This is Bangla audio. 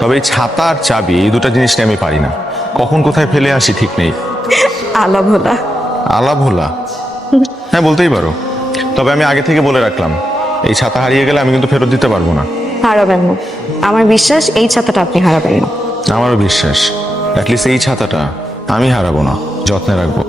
তবে এই ছাতা আর চাবি এই দুটো জিনিসটা আমি পারি না, কখন কোথায় ফেলে আসি ঠিক নেই। আলা ভোলা। আলা ভোলা? হ্যাঁ বলতেই পারো, তবে আমি আগে থেকে বলে রাখলাম এই ছাতা হারিয়ে গেলে আমি কিন্তু ফেরত দিতে পারবো না। হারাবেন না, আমার বিশ্বাস এই ছাতাটা আপনি হারাবেন না। আমারও বিশ্বাস, অ্যাটলিস্ট এই ছাতাটা আমি হারাবো না, যত্নে রাখবো।